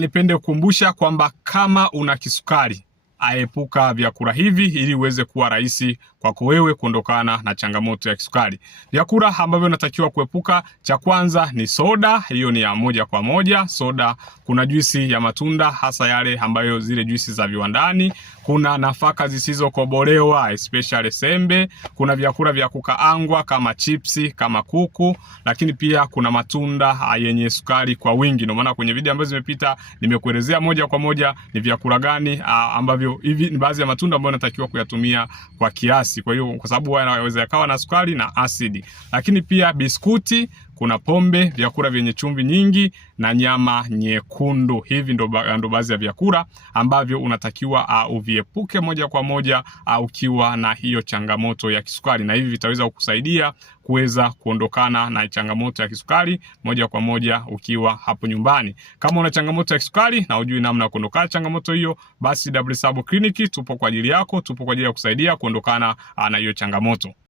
Nipende kukumbusha kwamba kama una kisukari, epuka vyakula hivi ili uweze kuwa rahisi kwako wewe kuondokana na changamoto ya kisukari. Vyakula ambavyo unatakiwa kuepuka, cha kwanza ni soda, hiyo ni ya moja kwa moja. Soda, kuna juisi ya matunda hasa yale ambayo zile juisi za viwandani, kuna nafaka zisizokobolewa especially sembe, kuna vyakula vya kukaangwa kama chipsi, kama kuku, lakini pia kuna matunda yenye sukari kwa wingi. Ndio maana kwenye video ambazo zimepita nimekuelezea moja kwa moja ni vyakula gani ambavyo hivi ni baadhi ya matunda ambayo unatakiwa kuyatumia kwa kiasi. Kwa hiyo kwa sababu yanaweza yakawa na sukari na asidi. Lakini pia biskuti, kuna pombe, vyakula vyenye chumvi nyingi na nyama nyekundu. Hivi ndo baadhi ya vyakula ambavyo unatakiwa uviepuke moja kwa moja ukiwa na hiyo changamoto ya kisukari, na hivi vitaweza kukusaidia kuweza kuondokana na changamoto ya kisukari moja kwa moja ukiwa hapo nyumbani. Kama una changamoto ya kisukari na hujui namna ya kuondokana changamoto hiyo, basi Double Sabo Clinic tupo kwa ajili yako, tupo kwa ajili ya kusaidia kuondokana na hiyo changamoto.